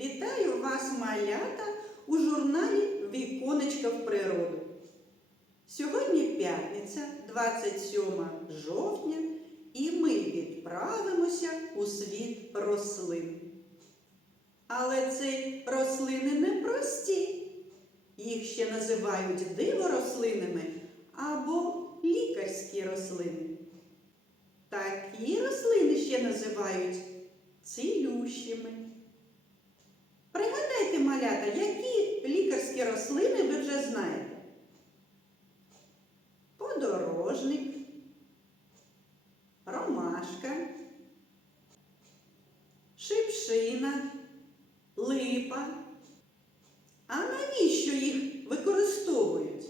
Вітаю вас, малята, у журналі Віконечка в природу. Сьогодні п'ятниця, 27 жовтня, і ми відправимося у світ рослин. Але ці рослини не прості. Їх ще називають диворослинами або лікарські рослини. Такі рослини ще називають цілющими. Пригадайте, малята, які лікарські рослини ви вже знаєте? Подорожник, ромашка, шипшина, липа. А навіщо їх використовують?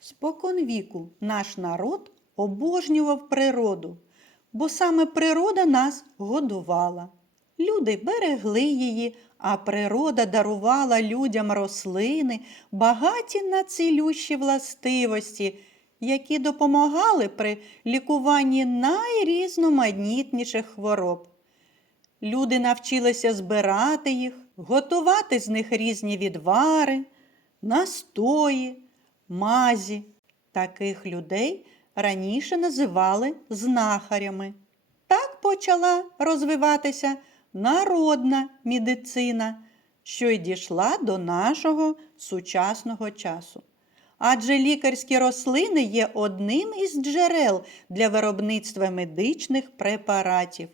Споконвіку наш народ обожнював природу, бо саме природа нас годувала. Люди берегли її, а природа дарувала людям рослини, багаті на цілющі властивості, які допомагали при лікуванні найрізноманітніших хвороб. Люди навчилися збирати їх, готувати з них різні відвари, настої, мазі. Таких людей раніше називали знахарями. Так почала розвиватися народна медицина, що й дійшла до нашого сучасного часу. Адже лікарські рослини є одним із джерел для виробництва медичних препаратів.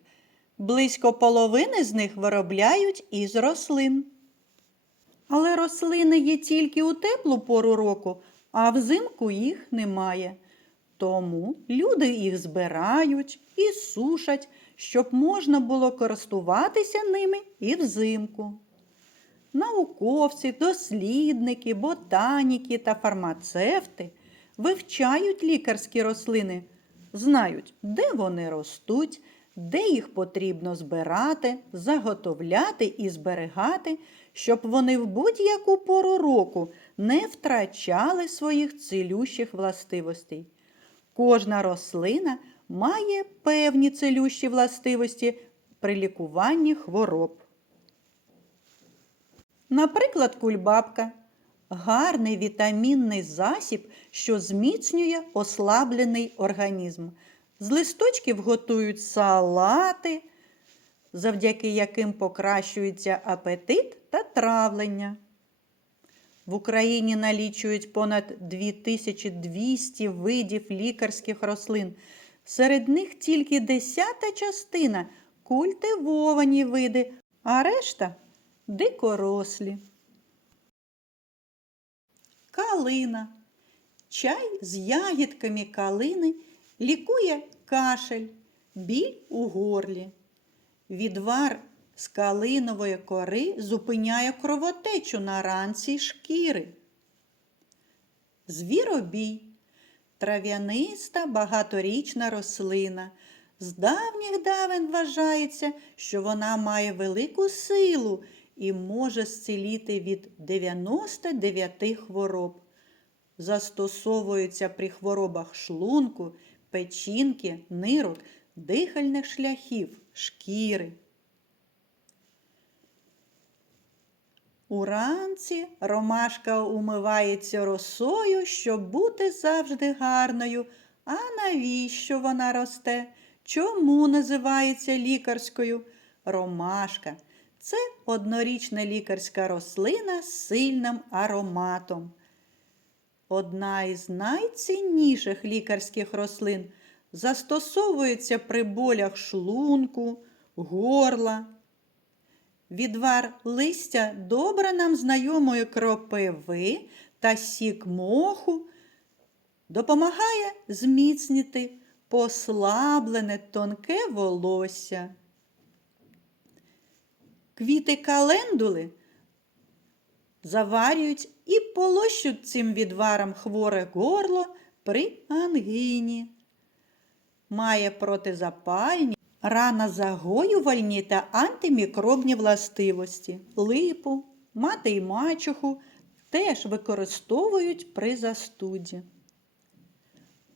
Близько половини з них виробляють із рослин. Але рослини є тільки у теплу пору року, а взимку їх немає. Тому люди їх збирають і сушать, щоб можна було користуватися ними і взимку. Науковці, дослідники, ботаніки та фармацевти вивчають лікарські рослини, знають, де вони ростуть, де їх потрібно збирати, заготовляти і зберігати, щоб вони в будь-яку пору року не втрачали своїх цілющих властивостей. Кожна рослина має певні цілющі властивості при лікуванні хвороб. Наприклад, кульбабка гарний вітамінний засіб, що зміцнює ослаблений організм. З листочків готують салати, завдяки яким покращується апетит та травлення. В Україні налічують понад 2200 видів лікарських рослин. Серед них тільки десята частина культивовані види, а решта дикорослі. Калина. Чай з ягідками калини лікує кашель, біль у горлі. Відвар з калинової кори зупиняє кровотечу на ранці шкіри. Звіробій трав'яниста багаторічна рослина. З давніх давен вважається, що вона має велику силу і може зціліти від 99 хвороб. Застосовується при хворобах шлунку, печінки, нирок, дихальних шляхів, шкіри. Уранці ромашка умивається росою, щоб бути завжди гарною. А навіщо вона росте? Чому називається лікарською? Ромашка це однорічна лікарська рослина з сильним ароматом. Одна із найцінніших лікарських рослин застосовується при болях шлунку, горла. Відвар листя добре нам знайомої кропиви та сік моху допомагає зміцнити послаблене тонке волосся. Квіти календули заварюють і полощуть цим відваром хворе горло при ангіні. Має протизапальні, ранозагоювальні та антимікробні властивості. Липу, мати й мачуху теж використовують при застуді.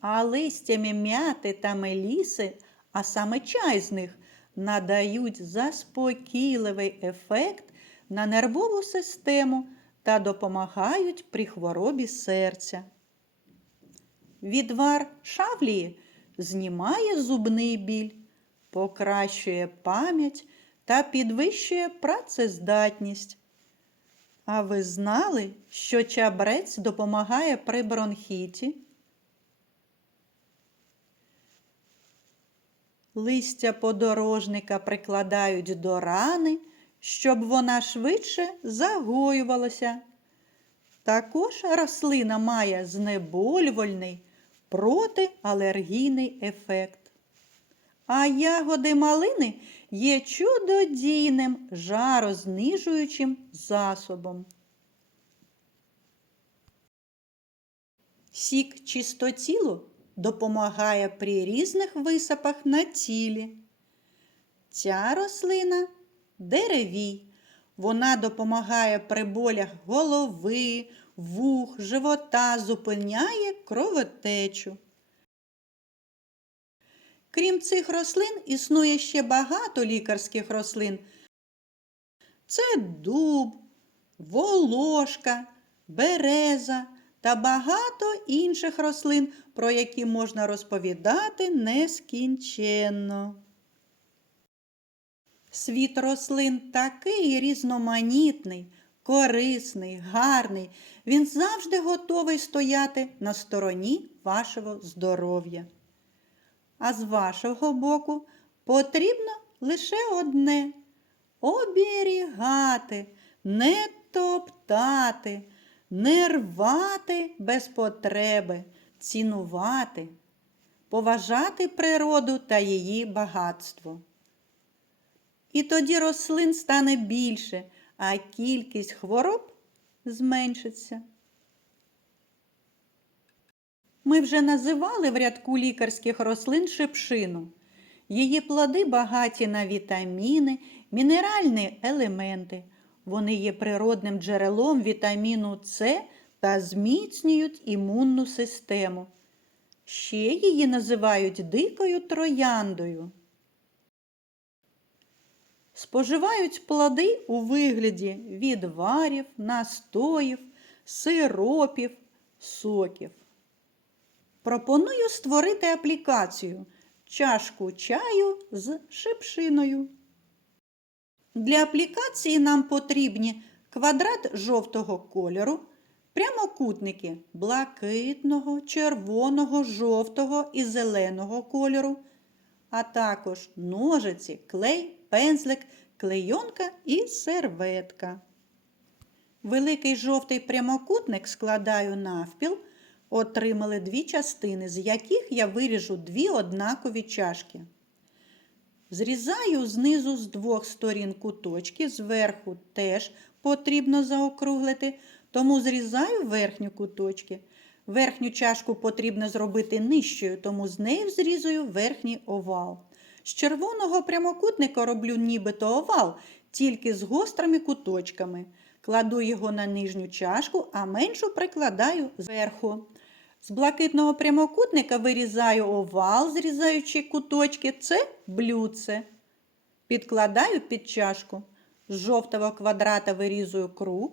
А листями м'яти та меліси, а саме чай з них, надають заспокійливий ефект на нервову систему та допомагають при хворобі серця. Відвар шавлії знімає зубний біль, покращує пам'ять та підвищує працездатність. А ви знали, що чабрець допомагає при бронхіті? Листя подорожника прикладають до рани, щоб вона швидше загоювалася. Також рослина має знеболювальний протиалергійний ефект. А ягоди малини є чудодійним жарознижуючим засобом. Сік чистотілу допомагає при різних висипах на тілі. Ця рослина деревій. Вона допомагає при болях голови, вух, живота, зупиняє кровотечу. Крім цих рослин, існує ще багато лікарських рослин. Це дуб, волошка, береза та багато інших рослин, про які можна розповідати нескінченно. Світ рослин такий різноманітний, корисний, гарний. Він завжди готовий стояти на стороні вашого здоров'я. А з вашого боку потрібно лише одне оберігати, не топтати, не рвати без потреби, цінувати, поважати природу та її багатство. І тоді рослин стане більше, а кількість хвороб зменшиться. Ми вже називали в рядку лікарських рослин шипшину. Її плоди багаті на вітаміни, мінеральні елементи. Вони є природним джерелом вітаміну С та зміцнюють імунну систему. Ще її називають дикою трояндою. Споживають плоди у вигляді відварів, настоїв, сиропів, соків. Пропоную створити аплікацію чашку чаю з шипшиною. Для аплікації нам потрібні квадрат жовтого кольору, прямокутники блакитного, червоного, жовтого і зеленого кольору, а також ножиці, клей, пензлик, клейонка і серветка. Великий жовтий прямокутник складаю навпіл, отримали дві частини, з яких я виріжу дві однакові чашки. Зрізаю знизу з двох сторін куточки, зверху теж потрібно заокруглити, тому зрізаю верхню куточки. Верхню чашку потрібно зробити нижчою, тому з нею зрізую верхній овал. З червоного прямокутника роблю нібито овал, тільки з гострими куточками. Кладу його на нижню чашку, а меншу прикладаю зверху. З блакитного прямокутника вирізаю овал, зрізаючи куточки, це блюдце. Підкладаю під чашку. З жовтого квадрата вирізую круг,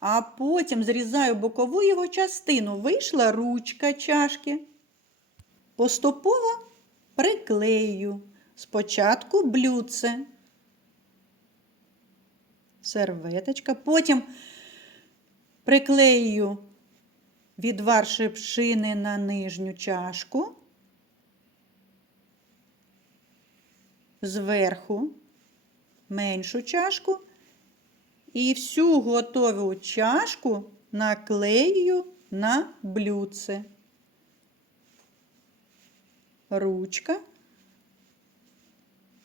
а потім зрізаю бокову його частину. Вийшла ручка чашки. Поступово приклею. Спочатку блюдце, серветочка, потім приклею відвар шипшини на нижню чашку, зверху меншу чашку і всю готову чашку наклею на блюдце. Ручка.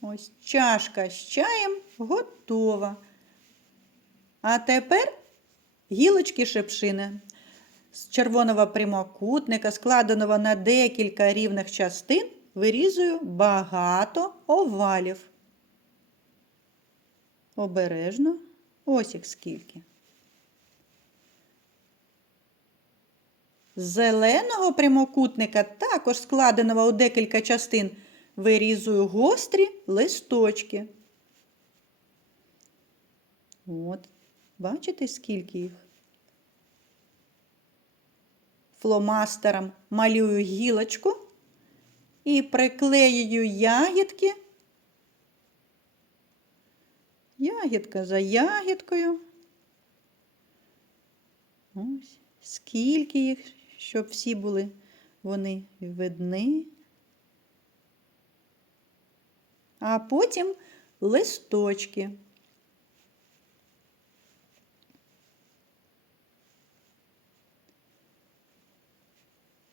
Ось чашка з чаєм готова. А тепер гілочки шипшини з червоного прямокутника, складеного на декілька рівних частин, вирізую багато овалів. Обережно, ось їх скільки. З зеленого прямокутника, також складеного у декілька частин, вирізую гострі листочки. От, бачите, скільки їх? Фломастером малюю гілочку і приклеюю ягідки. Ягідка за ягідкою. Ось, скільки їх, щоб всі були вони видні. А потім листочки.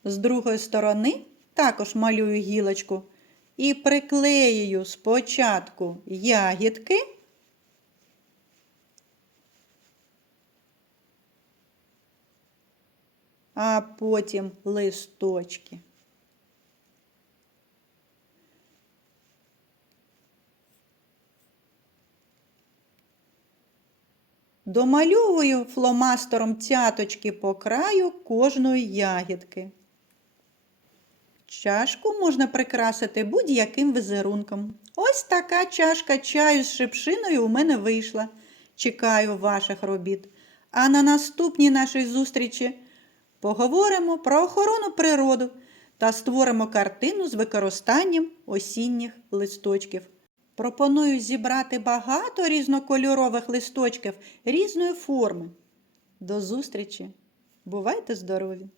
З другої сторони також малюю гілочку і приклеюю спочатку ягідки. а потім листочки. Домальовую фломастером цяточки по краю кожної ягідки. Чашку можна прикрасити будь-яким візерунком. Ось така чашка чаю з шипшиною у мене вийшла. Чекаю ваших робіт. А на наступній нашій зустрічі поговоримо про охорону природу та створимо картину з використанням осінніх листочків. Пропоную зібрати багато різнокольорових листочків різної форми. До зустрічі! Бувайте здорові!